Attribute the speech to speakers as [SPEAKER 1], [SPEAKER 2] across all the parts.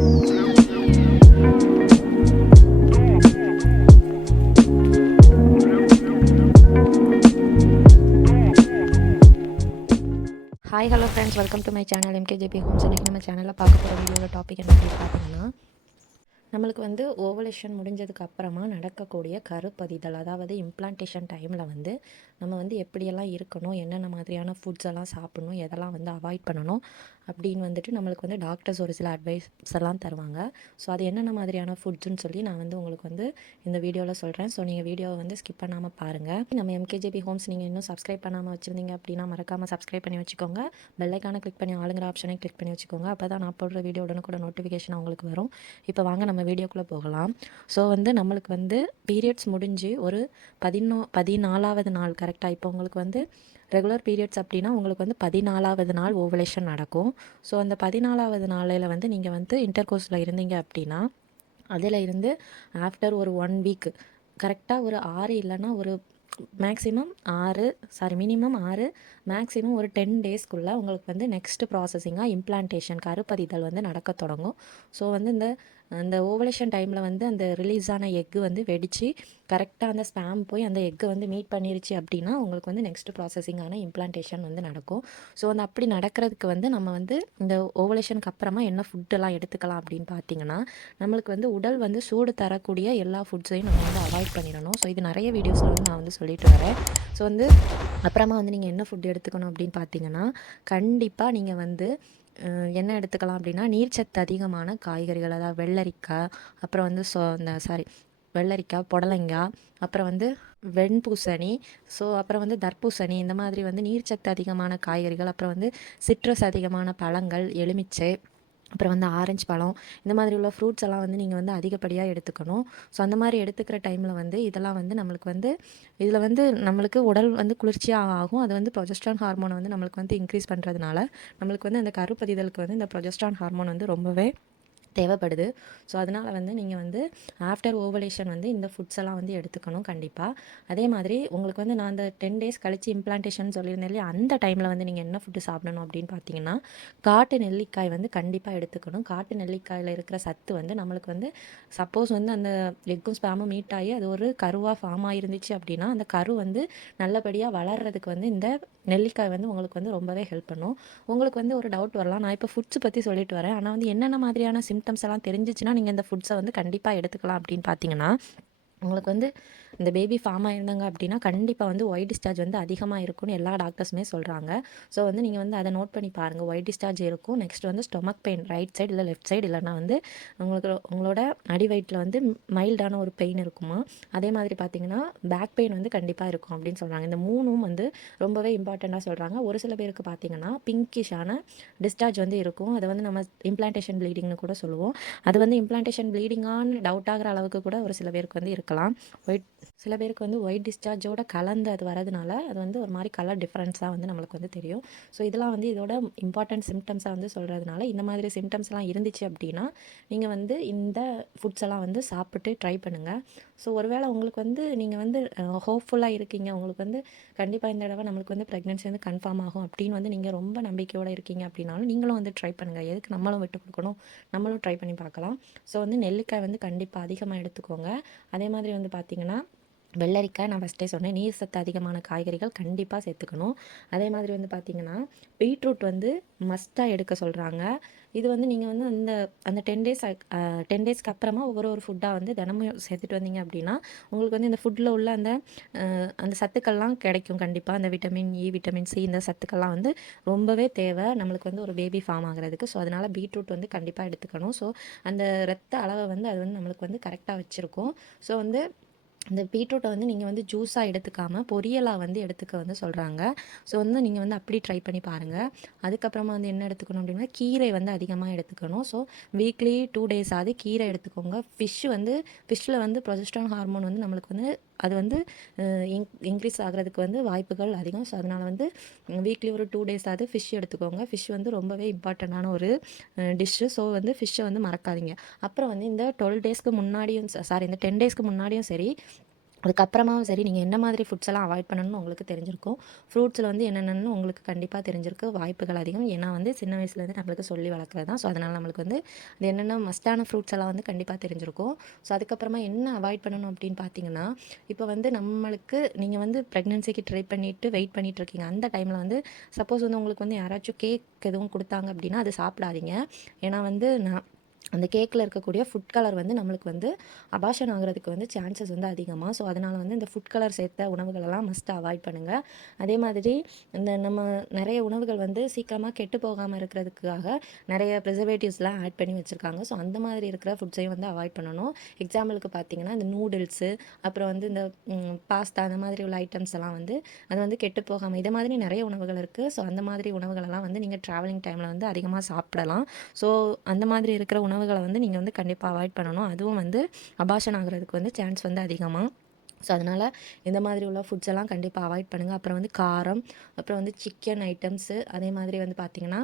[SPEAKER 1] Hi hello friends welcome to my channel MKJB homes இன்றைக்கி நம்ம சேனலில் பார்க்க போகிற வீடியோவில் டாபிக் என்ன அப்படின்னு பார்த்தீங்கன்னா நம்மளுக்கு வந்து ஓவலேஷன் முடிஞ்சதுக்கு அப்புறமா நடக்கக்கூடிய கருப்பதிதல் அதாவது இம்ப்ளான்டேஷன் டைமில் வந்து நம்ம வந்து எப்படியெல்லாம் இருக்கணும் என்னென்ன மாதிரியான ஃபுட்ஸ் எல்லாம் சாப்பிடணும் எதெல்லாம் வந்து அவாய்ட் பண்ணணும் அப்படின்னு வந்துட்டு நம்மளுக்கு வந்து டாக்டர்ஸ் ஒரு சில அட்வைஸ் எல்லாம் தருவாங்க. ஸோ அது என்னென்ன மாதிரியான ஃபுட்ஸ்னு சொல்லி நான் வந்து உங்களுக்கு வந்து இந்த வீடியோவில் சொல்கிறேன் ஸோ நீங்கள் வீடியோவை வந்து ஸ்கிப் பண்ணாமல் பாருங்கள் நம்ம எம்கேஜிபி ஹோம்ஸ் நீங்கள் இன்னும் சப்ஸ்கிரைப் பண்ணாமல் வச்சுருந்தீங்க அப்படின்னா மறக்காமல் சப்ஸ்கிரைப் பண்ணி வச்சுக்கோங்க. பெல்லைக்கான கிளிக் பண்ணி ஆளுங்கிற ஆப்ஷனை கிளிக் பண்ணி வச்சுக்கோங்க. அப்போ தான் நான் போடுற வீடியோ கூட நோட்டிஃபிகேஷன் உங்களுக்கு வரும். இப்போ வாங்க நம்ம வீடியோக்குள்ளே போகலாம். ஸோ வந்து நம்மளுக்கு வந்து பீரியட்ஸ் முடிஞ்சு ஒரு பதினோ பதினாலாவது நாள் கரெக்டாக இப்போ உங்களுக்கு வந்து ரெகுலர் பீரியட்ஸ் அப்படின்னா உங்களுக்கு வந்து பதினாலாவது நாள் ஓவலேஷன் நடக்கும். ஸோ அந்த பதினாலாவது நாளையில் வந்து நீங்கள் வந்து இன்டர்கோர்ஸில் இருந்தீங்க அப்படின்னா அதில் இருந்து ஆஃப்டர் ஒரு ஒன் வீக் கரெக்டாக ஒரு ஆறு இல்லைன்னா ஒரு மேக்ஸிமம் ஆறு சாரி மினிமம் ஆறு மேக்ஸிமம் ஒரு டென் டேஸ்க்குள்ளே உங்களுக்கு வந்து நெக்ஸ்ட் ப்ராசஸிங்காக இம்ப்ளான்டேஷன் கருப்பதிதல் வந்து நடக்க தொடங்கும். ஸோ வந்து இந்த அந்த ஓவலேஷன் டைமில் வந்து அந்த ரிலீஸ் ஆன எக்கு வந்து வெடித்து கரெக்டாக அந்த ஸ்பேம் போய் அந்த எக்கை வந்து மீட் பண்ணிருச்சு அப்படின்னா உங்களுக்கு வந்து நெக்ஸ்ட் ப்ராசஸிங்கான இம்ப்ளான்டேஷன் வந்து நடக்கும். ஸோ அந்த அப்படி நடக்கிறதுக்கு வந்து நம்ம வந்து இந்த ஓவலேஷனுக்கு அப்புறமா என்ன ஃபுட்டெல்லாம் எடுத்துக்கலாம் அப்படின்னு பார்த்தீங்கன்னா நம்மளுக்கு வந்து உடல் வந்து சூடு தரக்கூடிய எல்லா ஃபுட்ஸையும் நம்ம வந்து அவாய்ட் பண்ணிடணும். ஸோ இது நிறைய வீடியோஸில் வந்து நான் வந்து சொல்லிட்டு வரேன். ஸோ வந்து அப்புறமா வந்து நீங்கள் என்ன ஃபுட் எடுத்துக்கணும் அப்படின்னு பார்த்தீங்கன்னா கண்டிப்பாக நீங்கள் வந்து என்ன எடுத்துக்கலாம் அப்படின்னா நீர்ச்சத்து அதிகமான காய்கறிகள் அதாவது வெள்ளரிக்காய் அப்புறம் வந்து சோ இந்த சாரி வெள்ளரிக்காய் புடலங்காய் அப்புறம் வந்து வெண்பூசணி ஸோ அப்புறம் வந்து தர்பூசணி இந்த மாதிரி வந்து நீர்ச்சத்து அதிகமான காய்கறிகள் அப்புறம் வந்து சிட்ரஸ் அதிகமான பழங்கள் எலுமிச்சை அப்புறம் வந்து ஆரஞ்சு பழம் இந்த மாதிரி உள்ள ஃப்ரூட்ஸ் எல்லாம் வந்து நீங்கள் வந்து அதிகப்படியாக எடுத்துக்கணும். ஸோ அந்த மாதிரி எடுத்துக்கிற டைமில் வந்து இதெல்லாம் வந்து நம்மளுக்கு வந்து இதில் வந்து நம்மளுக்கு உடல் வந்து குளிர்ச்சியாக ஆகும். அது வந்து ப்ரொஜெஸ்ட்ரான் ஹார்மோனை வந்து நம்மளுக்கு வந்து இன்க்ரீஸ் பண்ணுறதுனால நம்மளுக்கு வந்து அந்த கருப்பதிதலுக்கு வந்து இந்த ப்ரொஜெஸ்ட்ரான் ஹார்மோன் வந்து ரொம்பவே தேவைப்படுது. ஸோ அதனால் வந்து நீங்கள் வந்து ஆஃப்டர் ஓவலேஷன் வந்து இந்த ஃபுட்ஸ் எல்லாம் வந்து எடுத்துக்கணும் கண்டிப்பாக அதே மாதிரி உங்களுக்கு வந்து நான் அந்த டென் டேஸ் கழித்து இம்ப்ளான்டேஷன் சொல்லியிருந்தேன் இல்லையா அந்த டைமில் வந்து நீங்கள் என்ன ஃபுட்டு சாப்பிடணும் அப்படின்னு பார்த்தீங்கன்னா காட்டு நெல்லிக்காய் வந்து கண்டிப்பாக எடுத்துக்கணும். காட்டு நெல்லிக்காயில் இருக்கிற சத்து வந்து நம்மளுக்கு வந்து சப்போஸ் வந்து அந்த எக்கும் ஸ்பேமும் மீட் ஆகி அது ஒரு கருவாக ஃபார்ம் ஆகிருந்துச்சு அப்படின்னா அந்த கரு வந்து நல்லபடியாக வளர்கிறதுக்கு வந்து இந்த நெல்லிக்காய் வந்து உங்களுக்கு வந்து ரொம்பவே ஹெல்ப் பண்ணும். உங்களுக்கு வந்து ஒரு டவுட் வரலாம். நான் இப்போ ஃபுட்ஸ் பற்றி சொல்லிட்டு வரேன். ஆனால் வந்து என்னென்ன மாதிரியான சிம் சிம்டம்ஸ் எல்லாம் தெரிஞ்சிச்சுன்னா நீங்கள் இந்த ஃபுட்ஸை வந்து கண்டிப்பாக எடுத்துக்கலாம் அப்படின்னு பார்த்தீங்கன்னா உங்களுக்கு வந்து இந்த பேபி ஃபார்ம் ஆயிருந்தாங்க அப்படின்னா கண்டிப்பாக வந்து ஒயிட் டிஸ்சார்ஜ் வந்து அதிகமாக இருக்கும்னு எல்லா டாக்டர்ஸுமே சொல்கிறாங்க ஸோ வந்து நீங்கள் வந்து அதை நோட் பண்ணி பாருங்கள் ஒயிட் டிஸ்சார்ஜ் இருக்கும். நெக்ஸ்ட் வந்து ஸ்டொமக் பெயின் ரைட் சைடு இல்லை லெஃப்ட் சைடு இல்லைனா வந்து உங்களுக்கு உங்களோட அடி வயிற்றில் வந்து மைல்டான ஒரு பெயின் இருக்குமா? அதே மாதிரி பார்த்தீங்கன்னா பேக் பெயின் வந்து கண்டிப்பாக இருக்கும் அப்படின்னு சொல்கிறாங்க இந்த மூணும் வந்து ரொம்பவே இம்பார்ட்டண்ட்டாக சொல்கிறாங்க ஒரு சில பேருக்கு பார்த்தீங்கன்னா பிங்கிஷான டிஸ்சார்ஜ் வந்து இருக்கும். அதை வந்து நம்ம இம்ப்ளான்டேஷன் ப்ளீடிங்னு கூட சொல்லுவோம். அது வந்து இம்ப்ளான்டேஷன் ப்ளீடிங்கான்னு டவுட் ஆகிற அளவுக்கு கூட ஒரு சில பேருக்கு வந்து இருக்கலாம். ஒயிட் சில பேருக்கு வந்து ஒயிட் டிஸ்சார்ஜோட கலந்து அது வரதுனால அது வந்து ஒரு மாதிரி கலர் டிஃப்ரென்ஸாக வந்து நம்மளுக்கு வந்து தெரியும். ஸோ இதெல்லாம் வந்து இதோட இம்பார்ட்டன்ட் சிம்டம்ஸாக வந்து சொல்கிறதுனால இந்த மாதிரி சிம்டம்ஸ்லாம் இருந்துச்சு அப்படின்னா நீங்கள் வந்து இந்த ஃபுட்ஸ் எல்லாம் வந்து சாப்பிட்டு ட்ரை பண்ணுங்கள் ஸோ ஒருவேளை உங்களுக்கு வந்து நீங்கள் வந்து ஹோப்ஃபுல்லாக இருக்கீங்க. உங்களுக்கு வந்து கண்டிப்பாக இந்த தடவை நம்மளுக்கு வந்து ப்ரெக்னென்சி வந்து கன்ஃபார்ம் ஆகும் அப்படின்னு வந்து நீங்கள் ரொம்ப நம்பிக்கையோடு இருக்கீங்க அப்படின்னாலும் நீங்களும் வந்து ட்ரை பண்ணுங்கள் எதுக்கு நம்மளும் விட்டு கொடுக்கணும்? நம்மளும் ட்ரை பண்ணி பார்க்கலாம். ஸோ வந்து நெல்லிக்காய் வந்து கண்டிப்பாக அதிகமாக எடுத்துக்கோங்க. அதே மாதிரி வந்து பார்த்திங்கன்னா வெள்ளரிக்காய் நான் ஃபஸ்ட்டே சொன்னேன். நீர் சத்து அதிகமான காய்கறிகள் கண்டிப்பாக சேர்த்துக்கணும். அதே மாதிரி வந்து பார்த்திங்கன்னா பீட்ரூட் வந்து மஸ்ட்டாக எடுக்க சொல்கிறாங்க இது வந்து நீங்கள் வந்து அந்த அந்த டென் டேஸ் டென் டேஸ்க்கு அப்புறமா ஒவ்வொரு ஒரு ஃபுட்டாக வந்து தினமும் சேர்த்துட்டு வந்தீங்க அப்படின்னா உங்களுக்கு வந்து இந்த ஃபுட்டில் உள்ள அந்த அந்த சத்துக்கள்லாம் கிடைக்கும் கண்டிப்பாக அந்த விட்டமின் இ விட்டமின் சி இந்த சத்துக்கள்லாம் வந்து ரொம்பவே தேவை. நம்மளுக்கு வந்து ஒரு பேபி ஃபார்ம் ஆகிறதுக்கு. ஸோ அதனால் பீட்ரூட் வந்து கண்டிப்பாக எடுத்துக்கணும். ஸோ அந்த ரத்த அளவை வந்து அது வந்து நம்மளுக்கு வந்து கரெக்டாக வச்சுருக்கும். ஸோ வந்து இந்த பீட்ரூட்டை வந்து நீங்கள் வந்து ஜூஸாக எடுத்துக்காமல் பொரியலாக வந்து எடுத்துக்க வந்து சொல்கிறாங்க ஸோ வந்து நீங்கள் வந்து அப்படி ட்ரை பண்ணி பாருங்கள் அதுக்கப்புறமா வந்து என்ன எடுத்துக்கணும் அப்படின்னா கீரை வந்து அதிகமாக எடுத்துக்கணும். ஸோ வீக்லி டூ டேஸ் ஆகுது கீரை எடுத்துக்கோங்க. ஃபிஷ் வந்து ஃபிஷ்ஷில் வந்து ப்ரொஜெஸ்ட்ரான் ஹார்மோன் வந்து நம்மளுக்கு வந்து அது வந்து இன் இன்க்ரீஸ் ஆகிறதுக்கு வந்து வாய்ப்புகள் அதிகம். ஸோ அதனால் வந்து வீக்லி ஒரு டூ டேஸ் ஃபிஷ் எடுத்துக்கோங்க. ஃபிஷ் வந்து ரொம்பவே இம்பார்ட்டண்ட்டான ஒரு டிஷ்ஷு ஸோ வந்து ஃபிஷ்ஷை வந்து மறக்காதீங்க. அப்புறம் வந்து இந்த டுவெல் டேஸ்க்கு முன்னாடியும் சாரி இந்த டென் டேஸ்க்கு முன்னாடியும் சரி அதுக்கப்புறமாவும் சரி நீங்கள் என்ன மாதிரி ஃபுட்ஸ் எல்லாம் அவாய்ட் பண்ணணும்னு உங்களுக்கு தெரிஞ்சிருக்கும். ஃப்ரூட்ஸில் வந்து என்னென்னு உங்களுக்கு கண்டிப்பாக தெரிஞ்சிருக்கு. வாய்ப்புகள் அதிகம். ஏன்னா வந்து சின்ன வயசுலேருந்து நம்மளுக்கு சொல்லி வளர்க்குறது தான். ஸோ அதனால் நம்மளுக்கு வந்து அது என்னென்ன மஸ்டான ஃப்ரூட்ஸ் எல்லாம் வந்து கண்டிப்பாக தெரிஞ்சிருக்கும். ஸோ அதுக்கப்புறமா என்ன அவாய்ட் பண்ணணும் அப்படின்னு பார்த்தீங்கன்னா இப்போ வந்து நம்மளுக்கு நீங்கள் வந்து ப்ரெக்னென்சிக்கு ட்ரை பண்ணிவிட்டு வெயிட் பண்ணிட்டு இருக்கீங்க. அந்த டைமில் வந்து சப்போஸ் வந்து உங்களுக்கு வந்து யாராச்சும் கேக் எதுவும் கொடுத்தாங்க அப்படின்னா அது சாப்பிடாதீங்க. ஏன்னா வந்து நான் அந்த கேக்கில் இருக்கக்கூடிய ஃபுட் கலர் வந்து நம்மளுக்கு வந்து அபாஷன் ஆகிறதுக்கு வந்து சான்சஸ் வந்து அதிகமாக ஸோ அதனால் வந்து இந்த ஃபுட் கலர் சேர்த்த உணவுகளெல்லாம் மஸ்ட் அவாய்ட் பண்ணுங்கள் அதே மாதிரி இந்த நம்ம நிறைய உணவுகள் வந்து சீக்கிரமாக கெட்டு போகாமல் இருக்கிறதுக்காக நிறைய ப்ரிசர்வேட்டிவ்ஸ்லாம் ஆட் பண்ணி வச்சுருக்காங்க. ஸோ அந்த மாதிரி இருக்கிற ஃபுட்ஸையும் வந்து அவாய்ட் பண்ணணும். எக்ஸாம்பிளுக்கு பார்த்தீங்கன்னா இந்த நூடுல்ஸு அப்புறம் வந்து இந்த பாஸ்தா அந்த மாதிரி உள்ள ஐட்டம்ஸ் எல்லாம் வந்து அது வந்து கெட்டு போகாமல் இதை மாதிரி நிறைய உணவுகள் இருக்குது ஸோ அந்த மாதிரி உணவுகளெல்லாம் வந்து நீங்கள் ட்ராவலிங் டைமில் வந்து அதிகமாக சாப்பிடலாம். ஸோ அந்த மாதிரி இருக்கிற உணவுகளை வந்து நீங்கள் வந்து கண்டிப்பாக அவாய்ட் பண்ணணும். அதுவும் வந்து அபாஷன் ஆகிறதுக்கு வந்து சான்ஸ் வந்து அதிகமாக ஸோ அதனால் இந்த மாதிரி உள்ள ஃபுட்ஸ் எல்லாம் கண்டிப்பாக அவாய்ட் பண்ணுங்கள் அப்புறம் வந்து காரம் அப்புறம் வந்து சிக்கன் ஐட்டம்ஸு அதே மாதிரி வந்து பார்த்திங்கன்னா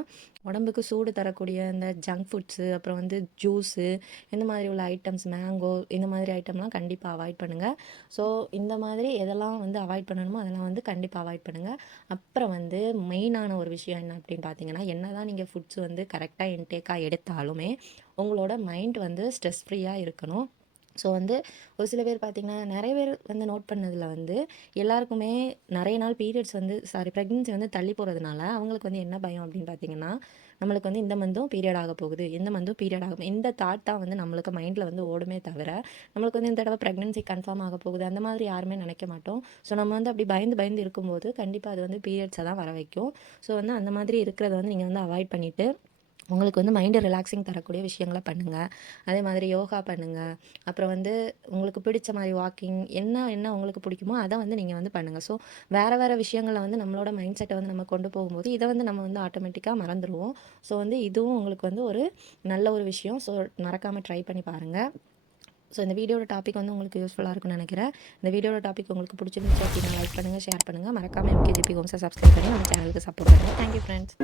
[SPEAKER 1] உடம்புக்கு சூடு தரக்கூடிய இந்த ஜங்க் ஃபுட்ஸு அப்புறம் வந்து ஜூஸு இந்த மாதிரி உள்ள ஐட்டம்ஸ் மேங்கோ இந்த மாதிரி ஐட்டம்லாம் கண்டிப்பாக அவாய்ட் பண்ணுங்கள் ஸோ இந்த மாதிரி எதெல்லாம் வந்து அவாய்ட் பண்ணணுமோ அதெல்லாம் வந்து கண்டிப்பாக அவாய்ட் பண்ணுங்கள் அப்புறம் வந்து மெயினான ஒரு விஷயம் என்ன அப்படின்னு பார்த்தீங்கன்னா என்ன தான் நீங்கள் ஃபுட்ஸ் வந்து கரெக்டாக இன்டேக்காக எடுத்தாலுமே உங்களோட மைண்ட் வந்து ஸ்ட்ரெஸ் ஃப்ரீயாக இருக்கணும். ஸோ வந்து ஒரு சில பேர் பார்த்திங்கன்னா நிறைய பேர் வந்து நோட் பண்ணதில் வந்து எல்லாருக்குமே நிறைய நாள் பீரியட்ஸ் வந்து சாரி ப்ரெக்னென்சி வந்து தள்ளி போகிறதுனால அவங்களுக்கு வந்து என்ன பயம் அப்படின்னு பார்த்தீங்கன்னா நம்மளுக்கு வந்து இந்த மந்தும் பீரியட் ஆக போகுது. இந்த மந்தும் பீரியட் ஆகும். இந்த தாட் தான் வந்து நம்மளுக்கு மைண்டில் வந்து ஓடுமே தவிர நம்மளுக்கு வந்து இந்த தடவை ப்ரெக்னென்சி கன்ஃபார்ம் ஆக போகுது. அந்த மாதிரி யாருமே நினைக்க மாட்டோம். ஸோ நம்ம வந்து அப்படி பயந்து பயந்து இருக்கும்போது கண்டிப்பாக அது வந்து பீரியட்ஸை தான் வர வைக்கும். ஸோ வந்து அந்த மாதிரி இருக்கிறத வந்து நீங்கள் வந்து அவாய்ட் பண்ணிவிட்டு உங்களுக்கு வந்து மைண்டு ரிலாக்ஸிங் தரக்கூடிய விஷயங்களை பண்ணுங்கள் அதே மாதிரி யோகா பண்ணுங்கள் அப்புறம் வந்து உங்களுக்கு பிடிச்ச மாதிரி வாக்கிங் என்ன என்ன உங்களுக்கு பிடிக்குமோ அதை வந்து நீங்கள் வந்து பண்ணுங்கள் ஸோ வேறு வேறு விஷயங்களை வந்து நம்மளோட மைண்ட் செட்டை வந்து நம்ம கொண்டு போகும்போது இதை வந்து நம்ம வந்து ஆட்டோமேட்டிக்காக மறந்துடுவோம் ஸோ வந்து இதுவும் உங்களுக்கு வந்து ஒரு நல்ல ஒரு விஷயம். ஸோ மறக்காமல் ட்ரை பண்ணி பாருங்கள் ஸோ இந்த வீடியோட டாபிக் வந்து உங்களுக்கு யூஸ்ஃபுல்லாக இருக்கும்னு நினைக்கிறேன். இந்த வீடியோட டாபிக் உங்களுக்கு பிடிச்சிருந்துச்சு அப்படின்னா லைக் பண்ணுங்கள் ஷேர் பண்ணுங்கள் மறக்காமல் எம்கேஜிபி ஹோம்ஸை சப்ஸ்கிரைப் பண்ணி நம்ம சேனலுக்கு சப்போர்ட் பண்ணுங்கள் தேங்க்யூ ஃப்ரெண்ட்ஸ்